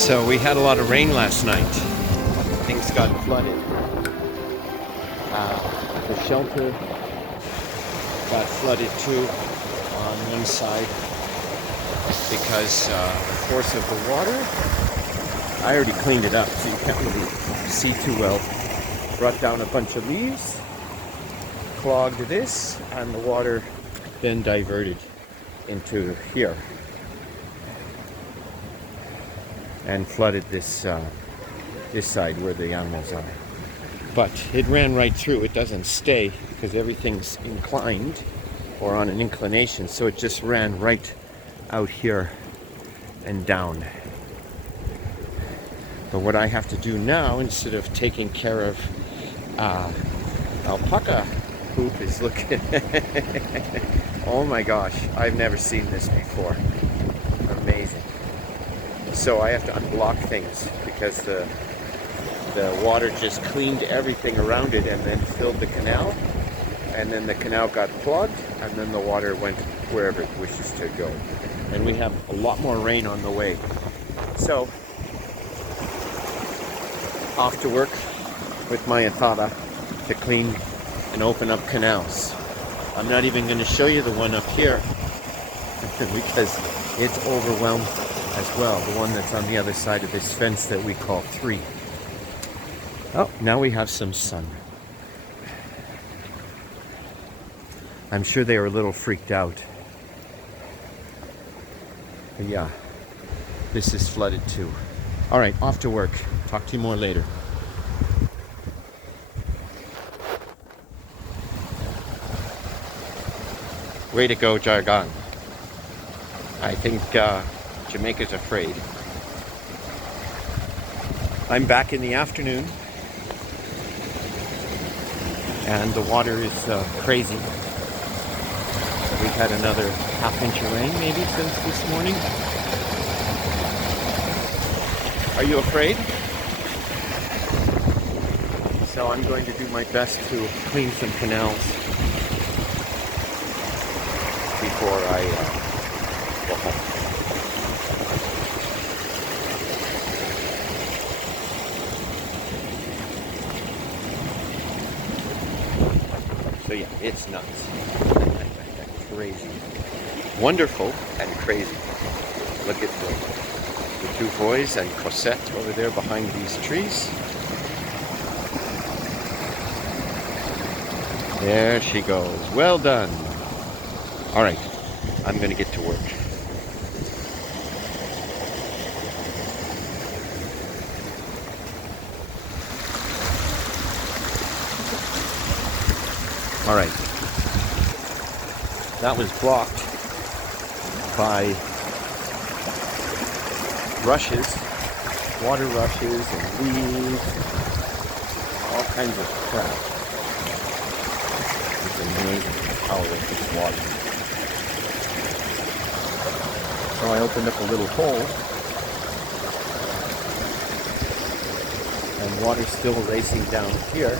So we had a lot of rain last night. Things got flooded. The shelter got flooded too on one side because the force of the water. I already cleaned it up so you can't really see too well. Brought down a bunch of leaves, clogged this, and the water then diverted into here and flooded this this side where the animals are. But it ran right through. It doesn't stay because everything's inclined or on an inclination, so it just ran right out here and down. But what I have to do now, instead of taking care of alpaca poop, is look at oh my gosh, I've never seen this before. Amazing. So I have to unblock things because the water just cleaned everything around it and then filled the canal, and then the canal got plugged, and then the water went wherever it wishes to go. And we have a lot more rain on the way. So off to work with my atada to clean and open up canals. I'm not even going to show you the one up here because it's overwhelmed as well, the one that's on the other side of this fence that we call 3. Oh, now we have some sun. I'm sure they were a little freaked out. But yeah, this is flooded too. All right, off to work. Talk to you more later. Way to go, Jargon. I think Jamaica's afraid. I'm back in the afternoon, and the water is crazy. We've had another half-inch of rain maybe since this morning. Are you afraid? So I'm going to do my best to clean some canals before I go home. So yeah, it's nuts. Crazy. Wonderful and crazy. Look at the 2 boys and Cosette over there behind these trees. There she goes. Well done. All right, I'm going to get to work. All right, that was blocked by rushes, water rushes and leaves, all kinds of crap. It's amazing the power of this water. So I opened up a little hole, and water's still racing down here.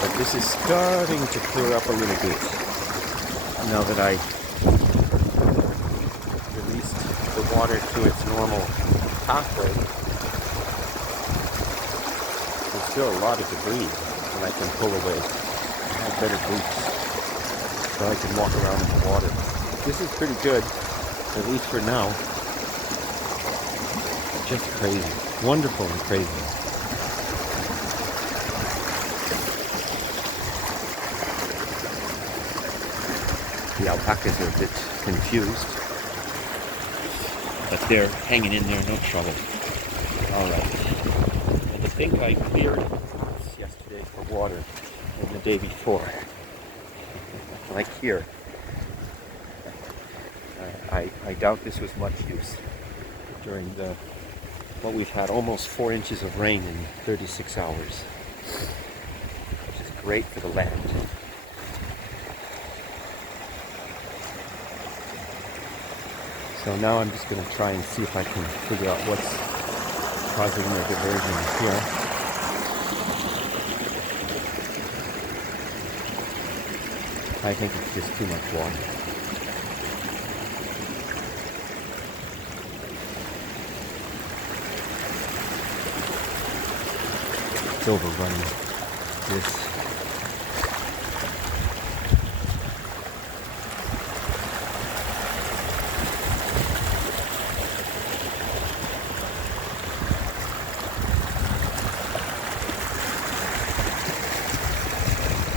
But this is starting to clear up a little bit now that I released the water to its normal pathway. There's still a lot of debris that I can pull away. I have better boots so I can walk around in the water. This is pretty good, at least for now. Just crazy. Wonderful and crazy. The alpacas are a bit confused, but they're hanging in there, no trouble. All right. I think I cleared yesterday for water and the day before. Like here. I doubt this was much use during what we've had almost 4 inches of rain in 36 hours, which is great for the land. So now I'm just going to try and see if I can figure out what's causing the diversion here. I think it's just too much water. it's overrunning this.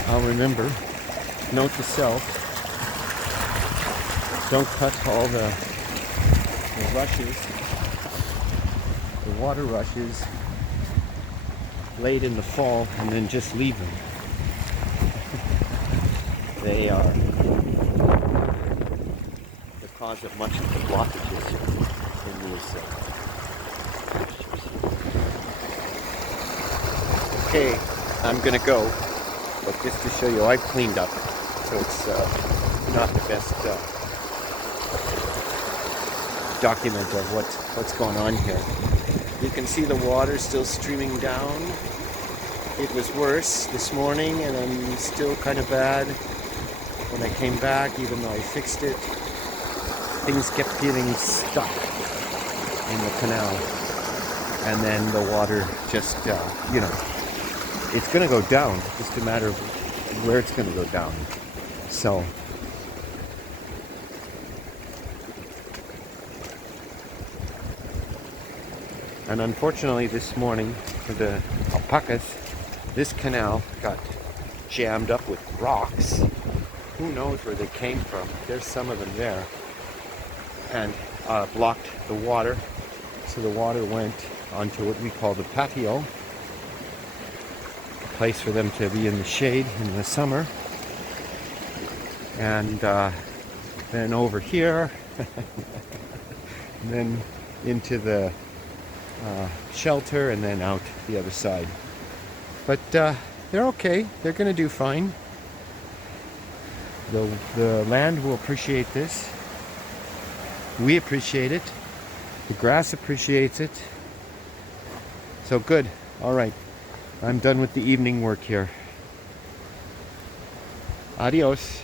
I'll remember, note to self, don't cut all the rushes, the water rushes late in the fall and then just leave them. They are the cause of much of the blockages in these pastures. Okay, I'm gonna go. But just to show you, I've cleaned up, so it's not the best document of what's going on here. You can see the water still streaming down. It was worse this morning, and I'm still kind of bad when I came back, even though I fixed it. Things kept getting stuck in the canal, and then the water just, it's going to go down. It's just a matter of where it's going to go down. So, and unfortunately this morning for the alpacas, this canal got jammed up with rocks. Who knows where they came from? There's some of them there. And blocked the water. So the water went onto what we call the patio. Place for them to be in the shade in the summer, and then over here and then into the shelter, and then out the other side. But they're okay. They're gonna do fine. The land will appreciate this. We appreciate it. The grass appreciates it. So good. All right. I'm done with the evening work here. Adios.